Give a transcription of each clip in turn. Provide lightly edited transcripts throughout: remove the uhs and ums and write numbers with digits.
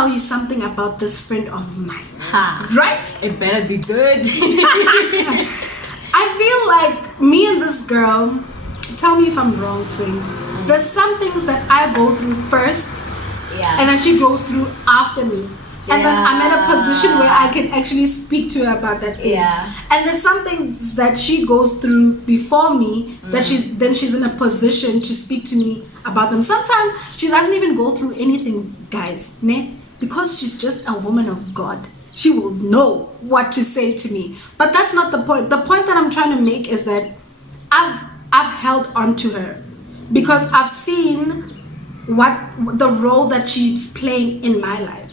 tell you something about this friend of mine. Right? It better be good. I feel like me and this girl, tell me if I'm wrong, friend. There's some things that I go through first, and then she goes through after me. And then I'm in a position where I can actually speak to her about that thing. And there's some things that she goes through before me that she's in a position to speak to me about them. Sometimes she doesn't even go through anything, guys, ne? Because she's just a woman of God. She will know what to say to me. But that's not the point. The point that I'm trying to make is that I've held on to her because I've seen what the role that she's playing in my life.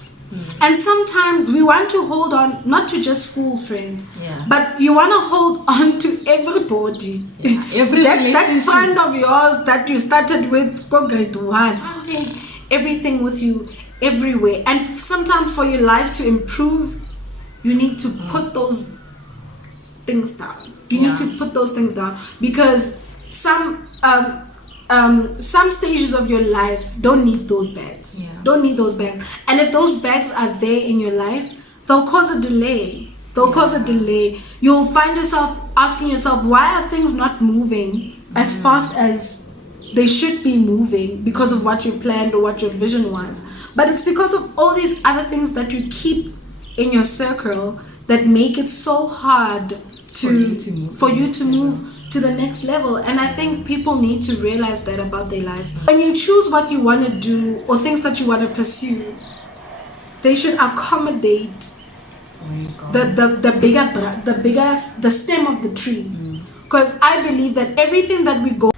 And sometimes we want to hold on not to just school friend, but you want to hold on to everybody. Every that friend of yours that you started with, go grade 1, take everything with you everywhere. And sometimes for your life to improve, you need to put those things down. You need to put those things down because some stages of your life don't need those bags. Don't need those bags. And if those bags are there in your life, they'll cause a delay. You'll find yourself asking yourself, why are things not moving as fast as they should be moving because of what you planned or what your vision was? But it's because of all these other things that you keep in your circle that make it so hard for you to move to the next level. And I think people need to realize that about their lives. When you choose what you want to do or things that you want to pursue, they should accommodate the stem of the tree. Because I believe that everything that we go,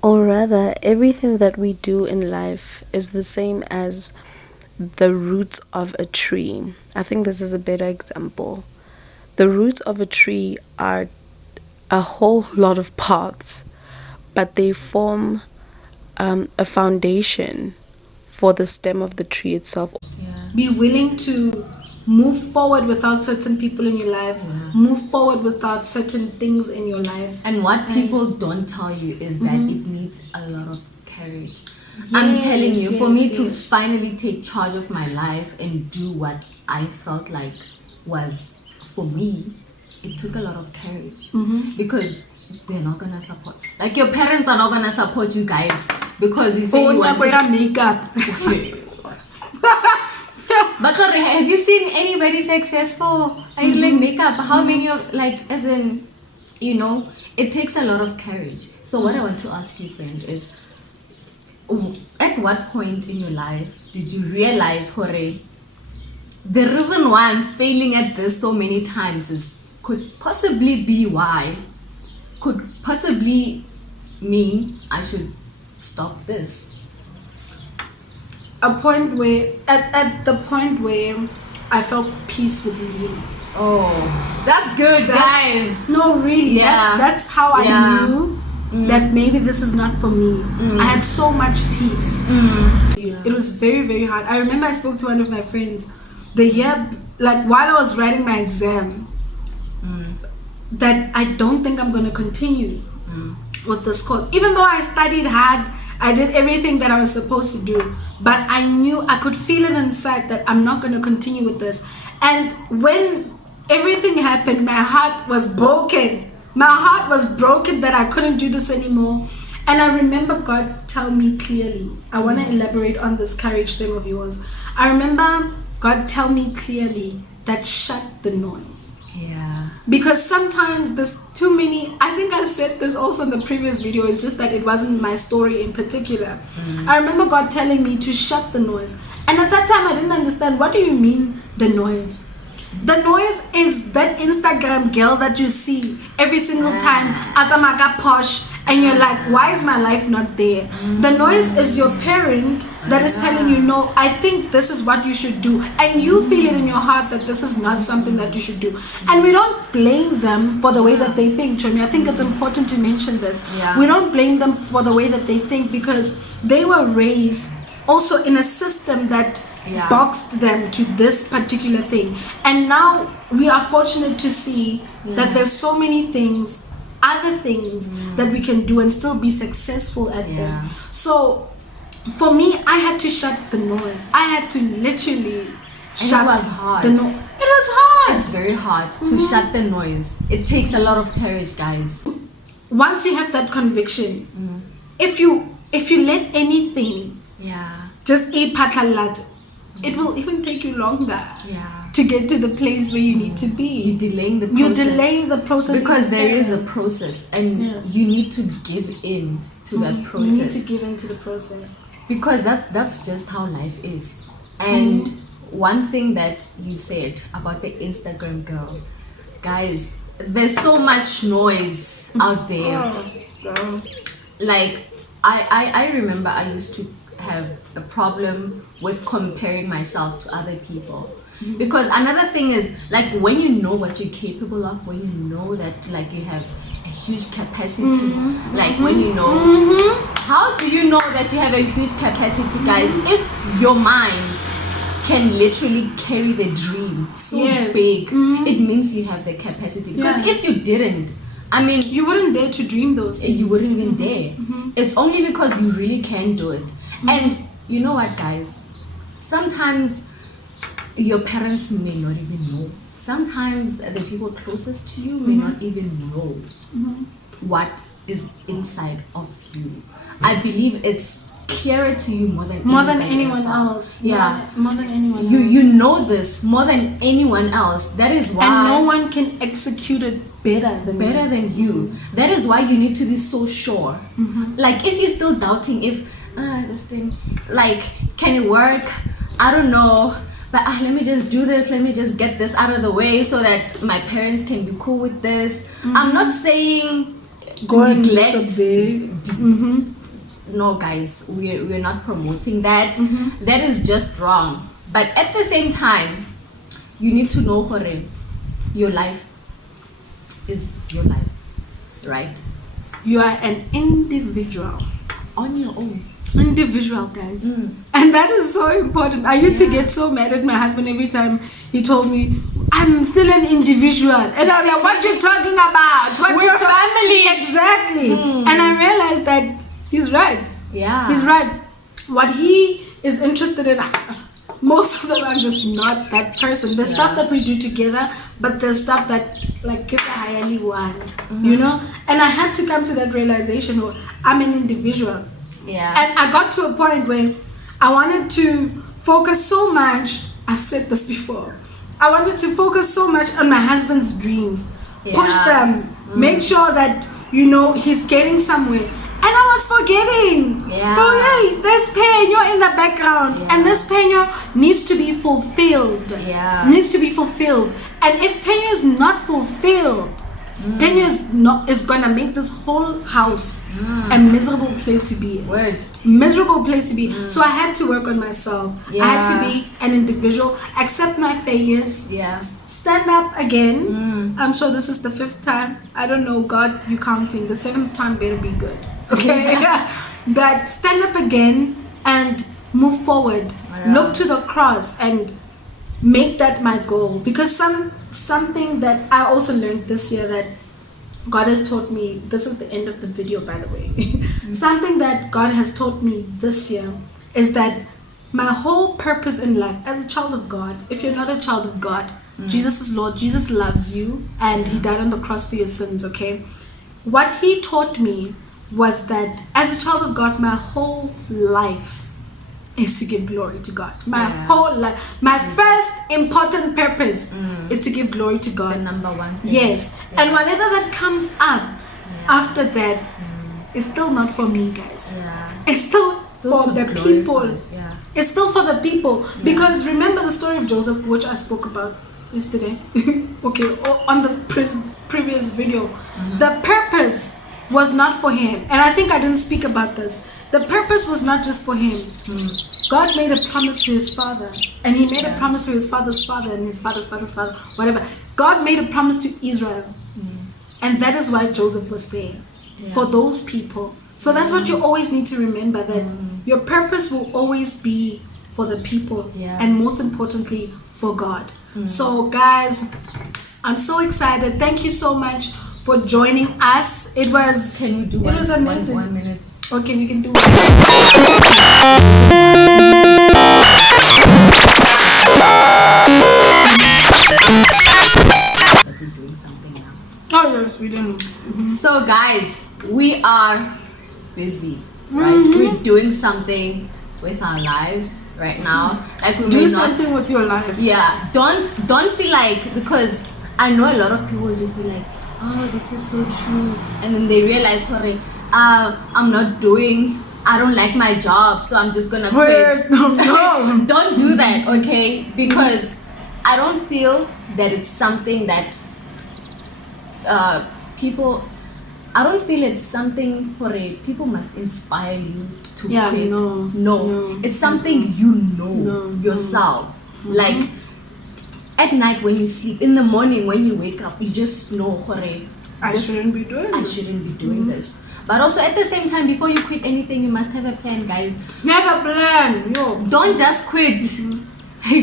or rather everything that we do in life, is the same as the roots of a tree. I think this is a better example. The roots of a tree are a whole lot of parts, but they form a foundation for the stem of the tree itself. Be willing to move forward without certain people in your life, move forward without certain things in your life. And what people don't tell you is that it needs a lot of courage. I'm telling you, for me to finally take charge of my life and do what I felt like was for me, it took a lot of courage because they're not gonna support. Like your parents are not gonna support you guys because you say you want to makeup. But have you seen anybody successful like makeup? How many of as in, it takes a lot of courage. So what I want to ask you, friend, is at what point in your life did you realize, Hore, the reason why I'm failing at this so many times could possibly mean I should stop this? A point where, at the point where I felt peace with you. Oh, that's good, guys. No, really. That's how I knew that maybe this is not for me. I had so much peace. It was very, very hard. I remember I spoke to one of my friends the year, while I was writing my exam, that I don't think I'm going to continue with this course. Even though I studied hard, I did everything that I was supposed to do, but I knew, I could feel it inside that I'm not going to continue with this. And when everything happened, my heart was broken. My heart was broken that I couldn't do this anymore. And I remember God tell me clearly, I want to elaborate on this courage thing of yours. I remember God tell me clearly that shut the noise. Because sometimes there's too many, I think I said this also in the previous video, it's just that it wasn't my story in particular. I remember God telling me to shut the noise. And at that time I didn't understand, what do you mean the noise? The noise is that Instagram girl that you see every single time, Atamaga posh, and you're like, why is my life not there? The noise is your parent that is telling you, no, I think this is what you should do. And you feel it in your heart that this is not something that you should do. And we don't blame them for the way that they think, Chomi. I think it's important to mention this. We don't blame them for the way that they think because they were raised also in a system that boxed them to this particular thing. And now we are fortunate to see that there's so many things, other things that we can do and still be successful at them. So for me, I had to shut the noise. I had to literally And shut it was hard. the noise. It was hard. It's very hard to shut the noise. It takes a lot of courage, guys. Once you have that conviction, if you let anything Yeah. just ipatlalat, it will even take you longer Yeah. to get to the place where you need to be. You're delaying the process. You're delaying the process because there even is a further. process, and Yes. you need to give in to that process. You need to give into the process. Because that's just how life is. And one thing that you said about the Instagram girl, guys, there's so much noise out there. Girl. Like I remember I used to have a problem with comparing myself to other people. Because another thing is, like, when you know what you're capable of, when you know that, like, you have a huge capacity, like when you know, how do you know that you have a huge capacity, guys? If your mind can literally carry the dream so Yes. big, it means you have the capacity. Because Yeah. if you didn't, I mean, You wouldn't dare to dream those things. you wouldn't even dare. It's only because you really can do it. And you know what, guys? Sometimes your parents may not even know. Sometimes the people closest to you may not even know what is inside of you. I believe it's clearer to you more than anybody anyone else. Yeah. More than anyone else. You know this more than anyone else. That is why And no one can execute it better than better you. than you. That is why you need to be so sure. Like, if you're still doubting if this thing, like, can it work? I don't know, but let me just do this, let me just get this out of the way so that my parents can be cool with this. I'm not saying Go and neglect. disobey. No, guys, we're not promoting that. That is just wrong. But at the same time, you need to know, Hore, your life is your life, right? You are an individual. On your own. Individual, guys. And that is so important. I used to get so mad at my husband every time he told me, I'm still an individual. And I'm like, what you talking about? What We're you family. Exactly. And I realized that he's right. Yeah. He's right. What he is interested in, most of them I'm just not that person. The stuff that we do together, but the stuff that, like, you know? And I had to come to that realization where I'm an individual. Yeah. And I got to a point where I wanted to focus so much. I've said this before. I wanted to focus so much on my husband's dreams, push them, make sure that, you know, he's getting somewhere. And I was forgetting. Yeah. Oh, hey, there's Peño in the background. Yeah. And this Peño needs to be fulfilled. Yeah. Needs to be fulfilled. And if Peño is not fulfilled, Peño is gonna make this whole house a miserable place to be in. Word. Miserable place to be. So I had to work on myself. I had to Yeah. be an individual, accept my failures, Yeah. stand up again. I'm sure this is the 5th time. I don't know, God, you counting. The 7th time better be good. Okay? But stand up again and move forward. Yeah. Look to the cross and make that my goal. Because something that I also learned this year that God has taught me, this is the end of the video, by the way. Something that God has taught me this year is that my whole purpose in life as a child of God, if you're not a child of God, Jesus is Lord, Jesus loves you, and He died on the cross for your sins, okay? What He taught me was that as a child of God, my whole life is to give glory to God. My whole life, my first important purpose is to give glory to God. The number one thing. Yes. And whatever that comes up after that is still not for me, guys. Yeah. It's still for to the glorify. people. Yeah. It's still for the people. Because remember the story of Joseph, which I spoke about yesterday. Okay, on the previous video. The purpose was not for him. And I think I didn't speak about this. The purpose was not just for him. God made a promise to his father. And he made a promise to his father's father and his father's father's father, whatever. God made a promise to Israel. And that is why Joseph was there. For those people. So that's what you always need to remember, that your purpose will always be for the people. And most importantly, for God. So guys, I'm so excited. Thank you so much for joining us. It was Can we do it was amazing. 1 minute? Okay, we can do it. That we're doing something now. Oh yes, we don't. So guys, we are busy, right? We're doing something with our lives right now. Like we may Do not, something with your life. yeah. Don't feel like, because I know a lot of people will just be like, oh, this is so true, and then they realize, sorry, I'm not doing. I don't like my job, so I'm just gonna quit. Wait, no. Don't do that, okay? Because I don't feel that it's something that people. I don't feel it's something for people must inspire you to Yeah, quit. no. It's something you know No. yourself. Like at night when you sleep, in the morning when you wake up, you just know, I shouldn't be doing I it. shouldn't be doing this. But also at the same time, before you quit anything, you must have a plan, guys. Never plan. No. Don't just quit.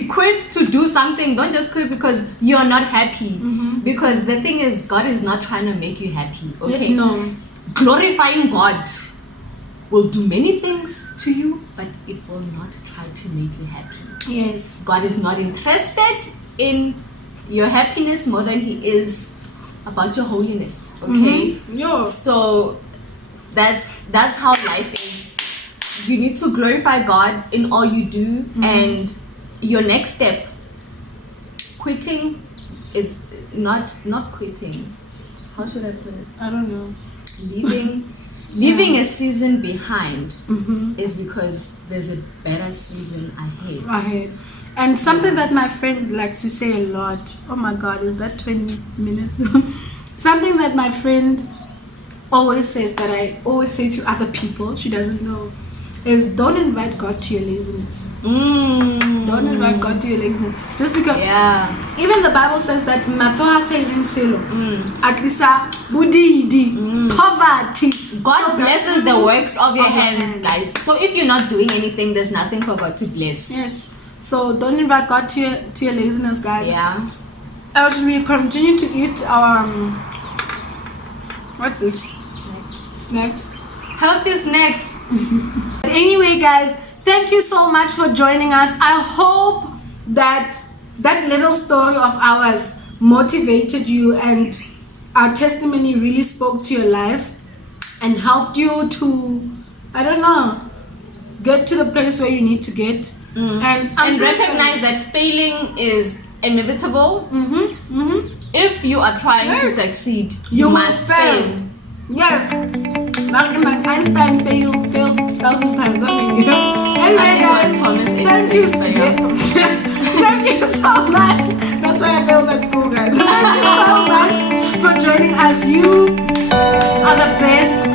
Quit to do something. Don't just quit because you're not happy. Because the thing is, God is not trying to make you happy. Okay? No. Glorifying God will do many things to you, but it will not try to make you happy. Yes. God is not interested in your happiness more than He is about your holiness. Okay? Yo. So that's how life is. You need to glorify God in all you do, and your next step, quitting, is not quitting. How should I put it? I don't know. Leaving a season behind is because there's a better season ahead. Ahead. And something that my friend likes to say a lot. Oh my God, is that 20 minutes? Something that my friend always says, that I always say to other people, she doesn't know, is don't invite God to your laziness. Don't invite God to your laziness. Just because even the Bible says that matoha selling selo, atlisa budidi, poverty. God So blesses that- the works of your of your hands, hands. guys. So if you're not doing anything, there's nothing for God to bless. Yes. So don't invite God to your laziness, guys. Yeah. As we continue to eat our what's this? Snacks. Healthy snacks. But anyway, guys, thank you so much for joining us. I hope that that little story of ours motivated you, and our testimony really spoke to your life and helped you to, I don't know, get to the place where you need to get. And recognize that failing is inevitable. If you are trying to succeed, you You must must fail. fail. Yes. Einstein failed 1,000 times. I mean, anyway, I think it guys, was Thomas thank you, Edison, but yeah. thank you so much. That's why I failed at school, guys. Thank you so much for joining us. You are the best.